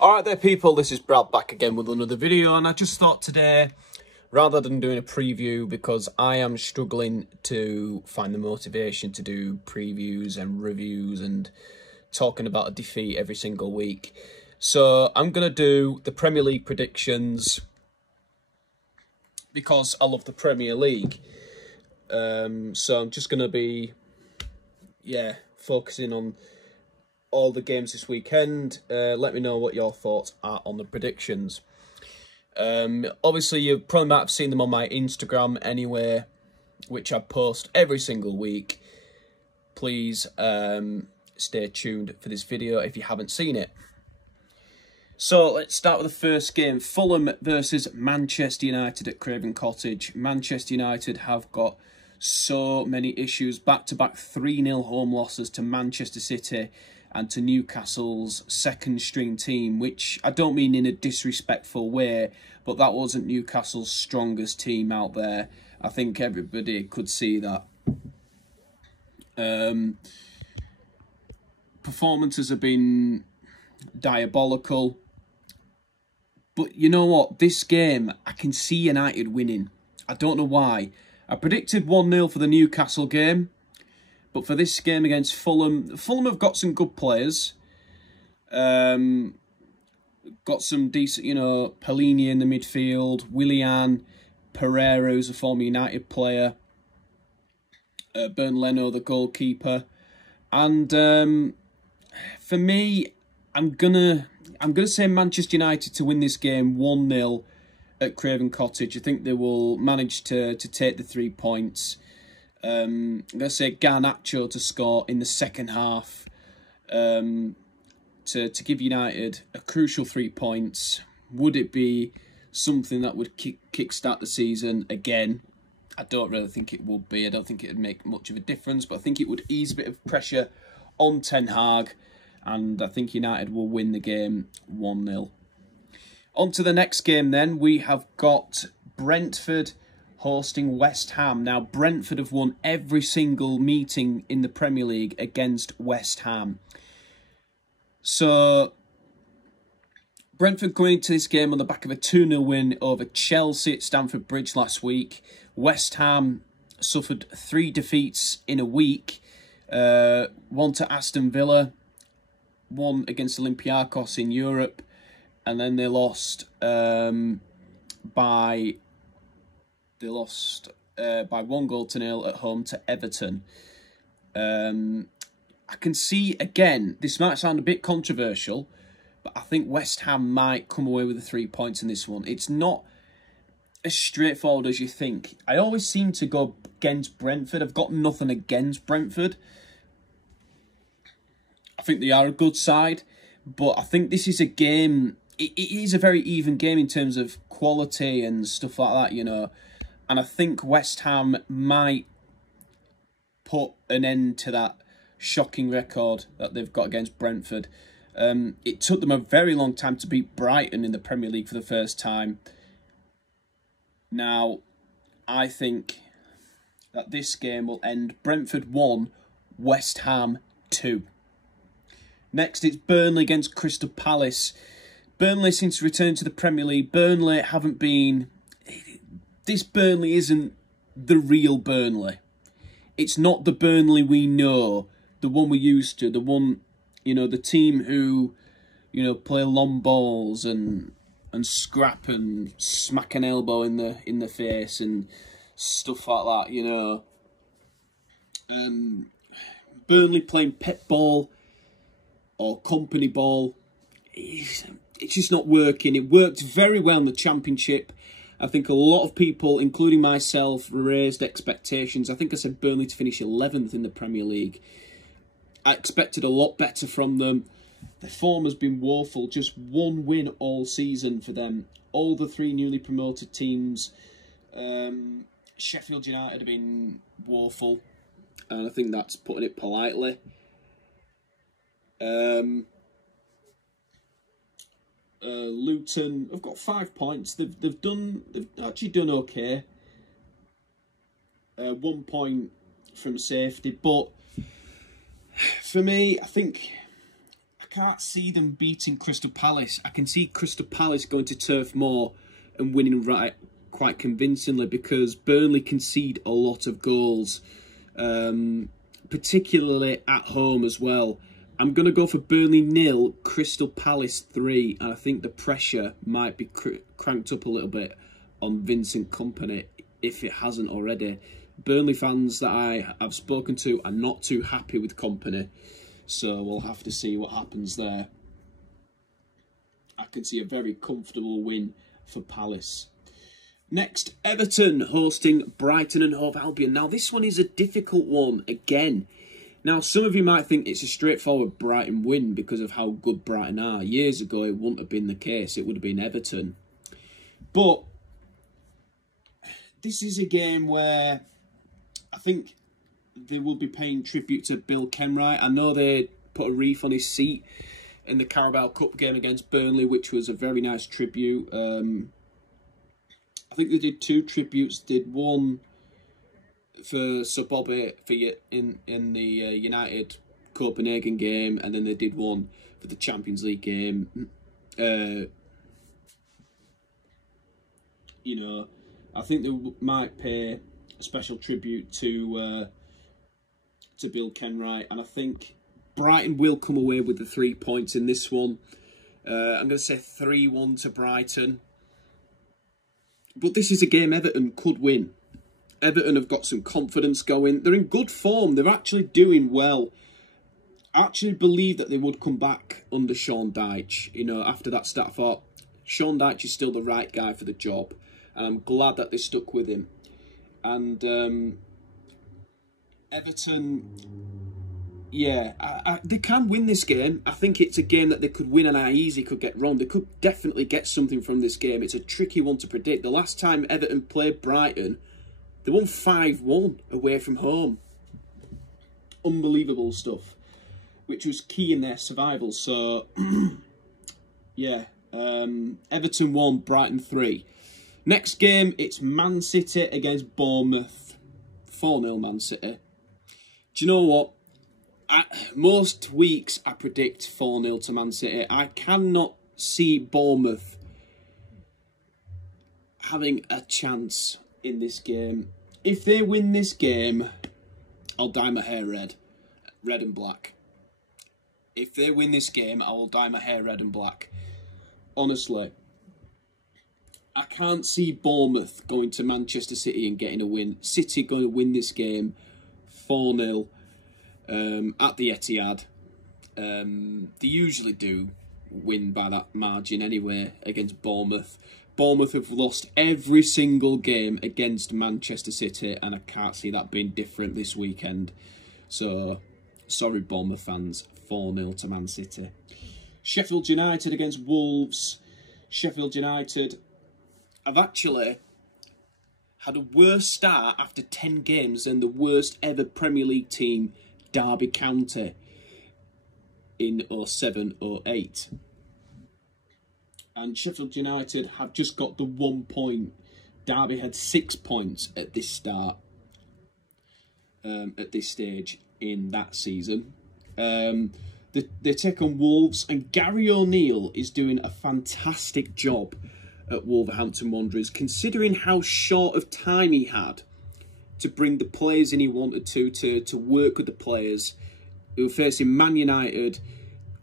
Alright there people, this is Brad back again with another video, and I just thought today, rather than doing a preview, because I am struggling to find the motivation to do previews and reviews and talking about a defeat every single week. So I'm going to do the Premier League predictions because I love the Premier League. So I'm just going to be, focusing on all the games this weekend. Let me know what your thoughts are on the predictions. Obviously, you probably might have seen them on my Instagram anyway, which I post every single week. Please stay tuned for this video if you haven't seen it. So let's start with the first game. Fulham versus Manchester United at Craven Cottage. Manchester United have got so many issues. Back-to-back 3-0 home losses to Manchester City and to Newcastle's second-string team, which I don't mean in a disrespectful way, but that wasn't Newcastle's strongest team out there. I think everybody could see that. Performances have been diabolical. But you know what? This game, I can see United winning. I don't know why. I predicted 1-0 for the Newcastle game. But for this game against Fulham, Fulham have got some good players. Got some decent, Pellegrini in the midfield. Willian, Pereira, who's a former United player. Bernd Leno, the goalkeeper. And for me, I'm gonna say Manchester United to win this game 1-0 at Craven Cottage. I think they will manage to take the 3 points. I'm going to say Garnacho to score in the second half to give United a crucial 3 points. Would it be something that would kickstart the season again? I don't really think it would be. I don't think it would make much of a difference, but I think it would ease a bit of pressure on Ten Hag, and I think United will win the game 1-0. On to the next game then. We have got Brentford hosting West Ham. Now, Brentford have won every single meeting in the Premier League against West Ham. So, Brentford going into this game on the back of a 2-0 win over Chelsea at Stamford Bridge last week. West Ham suffered 3 defeats in a week. One to Aston Villa, one against Olympiacos in Europe, and then they lost by 1-0 at home to Everton. I can see, again, this might sound a bit controversial, but I think West Ham might come away with the 3 points in this one. It's not as straightforward as you think. I always seem to go against Brentford. I've got nothing against Brentford. I think they are a good side, but I think this is a game. It is a very even game in terms of quality and stuff like that, And I think West Ham might put an end to that shocking record that they've got against Brentford. It took them a very long time to beat Brighton in the Premier League for the first time. Now, I think that this game will end Brentford 1, West Ham 2. Next, it's Burnley against Crystal Palace. Burnley seems to return to the Premier League. Burnley haven't been... This Burnley isn't the real Burnley. It's not the Burnley we know, the one we're used to, the one, the team who, play long balls and scrap and smack an elbow in the face and stuff like that, Burnley playing pet ball or company ball, it's just not working. It worked very well in the Championship. I think a lot of people, including myself, raised expectations. I think I said Burnley to finish 11th in the Premier League. I expected a lot better from them. The form has been woeful. Just one win all season for them. All the 3 newly promoted teams. Sheffield United have been woeful, and I think that's putting it politely. Luton have got 5 points. They've actually done okay. 1 point from safety, but for me, I think can't see them beating Crystal Palace. I can see Crystal Palace going to Turf Moor and winning quite convincingly, because Burnley concede a lot of goals, particularly at home as well. I'm going to go for Burnley 0, Crystal Palace 3, and I think the pressure might be cranked up a little bit on Vincent Kompany, if it hasn't already. Burnley fans that I have spoken to are not too happy with Kompany, so we'll have to see what happens there. I can see a very comfortable win for Palace. Next, Everton hosting Brighton and Hove Albion. Now, this one is a difficult one again. Now, some of you might think it's a straightforward Brighton win because of how good Brighton are. Years ago, it wouldn't have been the case. It would have been Everton. But this is a game where I think they will be paying tribute to Bill Kenwright. I know they put a wreath on his seat in the Carabao Cup game against Burnley, which was a very nice tribute. I think they did 2 tributes. Did one for Sir Bobby in the United Copenhagen game, and then they did one for the Champions League game. You know, I think they might pay a special tribute to Bill Kenwright, and I think Brighton will come away with the 3 points in this one. I'm going to say 3-1 to Brighton. But this is a game Everton could win. Everton have got some confidence going. They're in good form. They're actually doing well. I actually believe that they would come back under Sean Dyche. You know, after that start, I thought Sean Dyche is still the right guy for the job. And I'm glad that they stuck with him. And Everton, yeah, they can win this game. I think it's a game that they could win and I easily could get wrong. They could definitely get something from this game. It's a tricky one to predict. The last time Everton played Brighton, they won 5-1 away from home. Unbelievable stuff, which was key in their survival. So, yeah, Everton 1, Brighton 3. Next game, it's Man City against Bournemouth. 4-0 Man City. Do you know what? Most weeks I predict 4-0 to Man City. I cannot see Bournemouth having a chance in this game. If they win this game, I'll dye my hair red and black. If they win this game, I will dye my hair red and black. Honestly, I can't see Bournemouth going to Manchester City and getting a win. City going to win this game 4-0 at the Etihad. They usually do win by that margin anyway against Bournemouth. Bournemouth have lost every single game against Manchester City, and I can't see that being different this weekend. So, sorry Bournemouth fans, 4-0 to Man City. Sheffield United against Wolves. Sheffield United have actually had a worse start after 10 games than the worst ever Premier League team, Derby County, in 07-08. And Sheffield United have just got the 1 point. Derby had 6 points at this start, at this stage in that season. They take on Wolves, and Gary O'Neill is doing a fantastic job at Wolverhampton Wanderers, considering how short of time he had to bring the players in he wanted to work with the players who were facing Man United.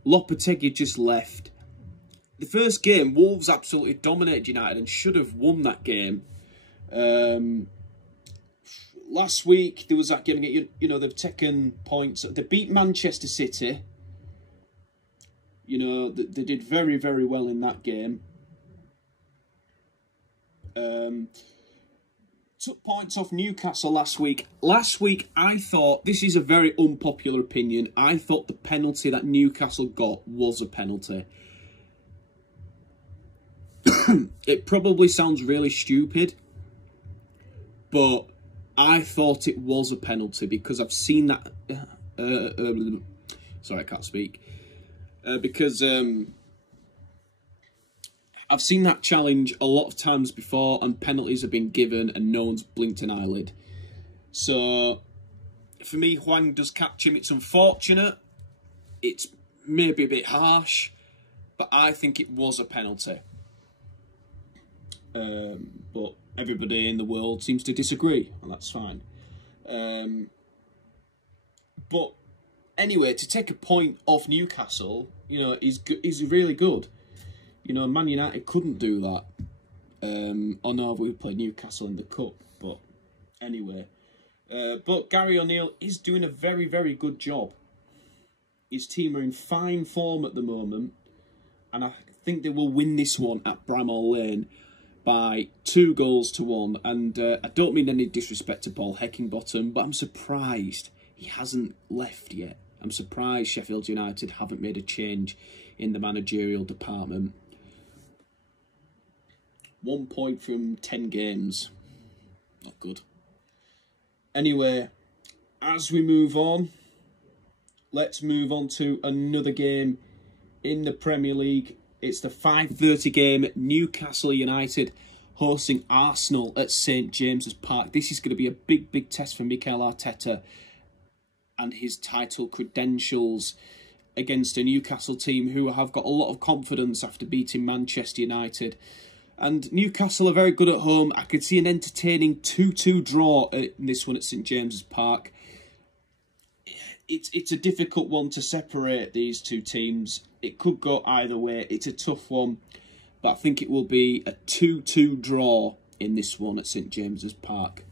Lopetegui just left. The first game, Wolves absolutely dominated United and should have won that game. Last week, there was that game, you know, they've taken points. They beat Manchester City. You know, they did very, very well in that game. Took points off Newcastle last week. Last week, I thought, this is a very unpopular opinion, I thought the penalty that Newcastle got was a penalty. It probably sounds really stupid, but I thought it was a penalty because I've seen that... sorry, I can't speak. Because I've seen that challenge a lot of times before and penalties have been given and no one's blinked an eyelid. So, for me, Hwang does catch him. It's unfortunate. It's maybe a bit harsh, but I think it was a penalty. But everybody in the world seems to disagree, and that's fine. But anyway, to take a point off Newcastle, you know, is really good. You know, Man United couldn't do that. Oh no, we played Newcastle in the cup, but anyway. But Gary O'Neill is doing a very, very good job. His team are in fine form at the moment, and I think they will win this one at Bramall Lane by 2-1. And I don't mean any disrespect to Paul Heckingbottom, but I'm surprised he hasn't left yet. I'm surprised Sheffield United haven't made a change in the managerial department. 1 point from 10 games. Not good. Anyway, as we move on, let's move on to another game in the Premier League. It's the 5:30 game, Newcastle United hosting Arsenal at St James's Park. This is going to be a big, big test for Mikel Arteta and his title credentials against a Newcastle team who have got a lot of confidence after beating Manchester United. And Newcastle are very good at home. I could see an entertaining 2-2 draw in this one at St James's Park. It's a difficult one to separate these two teams. It could go either way. It's a tough one. But I think it will be a 2-2 draw in this one at St James's Park.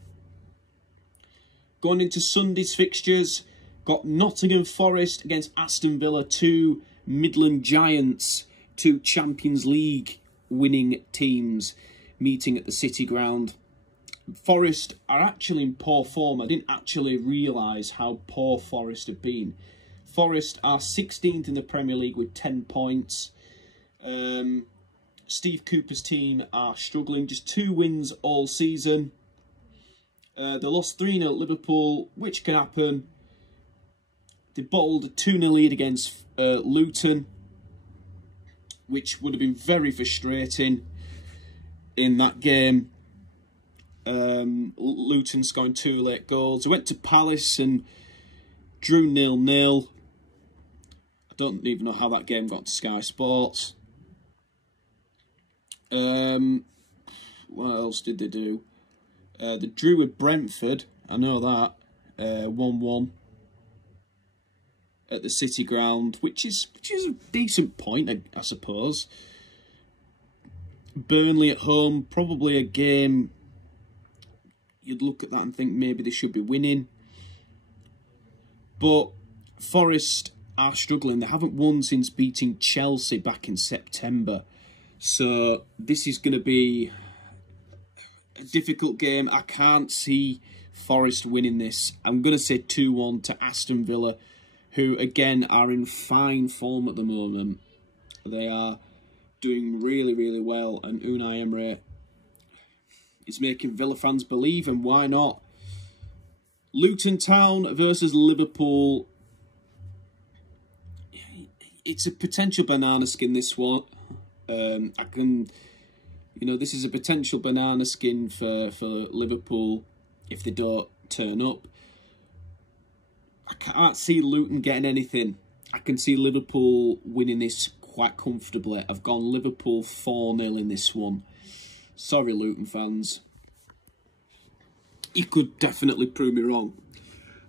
Going into Sunday's fixtures, got Nottingham Forest against Aston Villa, two Midland Giants, two Champions League winning teams meeting at the City Ground. Forest are actually in poor form. I didn't actually realise how poor Forest have been. Forest are 16th in the Premier League with 10 points. Steve Cooper's team are struggling. Just 2 wins all season. They lost 3-0 at Liverpool, which can happen. They bottled a 2-0 lead against Luton, which would have been very frustrating in that game. Luton scoring 2 late goals. They went to Palace and drew 0-0. I don't even know how that game got to Sky Sports. What else did they do? They drew with Brentford. I know that. 1-1 at the City Ground, which is a decent point, I suppose. Burnley at home, probably a game you'd look at that and think maybe they should be winning. But Forest are struggling. They haven't won since beating Chelsea back in September. So this is going to be a difficult game. I can't see Forest winning this. I'm going to say 2-1 to Aston Villa, who again are in fine form at the moment. They are doing really, really well, and Unai Emery is making Villa fans believe, and why not? Luton Town versus Liverpool. It's a potential banana skin, this one. This is a potential banana skin for Liverpool if they don't turn up. I can't see Luton getting anything. I can see Liverpool winning this quite comfortably. I've gone Liverpool 4-0 in this one. Sorry, Luton fans. You could definitely prove me wrong.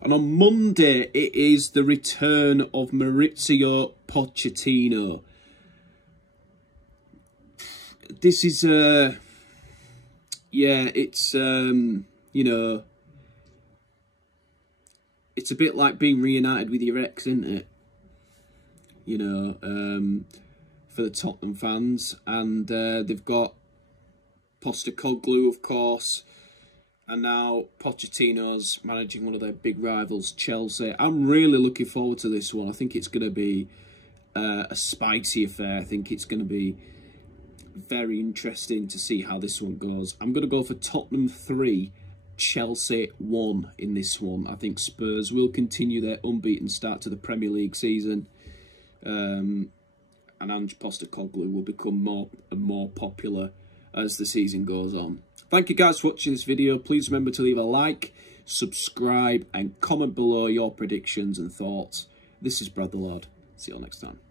And on Monday, it is the return of Maurizio Pochettino. This is, it's, it's a bit like being reunited with your ex, isn't it? For the Tottenham fans. And they've got Postecoglou, of course. And now Pochettino's managing one of their big rivals, Chelsea. I'm really looking forward to this one. I think it's going to be a spicy affair. I think it's going to be very interesting to see how this one goes. I'm going to go for Tottenham 3, Chelsea 1 in this one. I think Spurs will continue their unbeaten start to the Premier League season. And Ange Postecoglou will become more and more popular as the season goes on. Thank you guys for watching this video. Please remember to leave a like, subscribe and comment below your predictions and thoughts. This is Brad the Lord. See you all next time.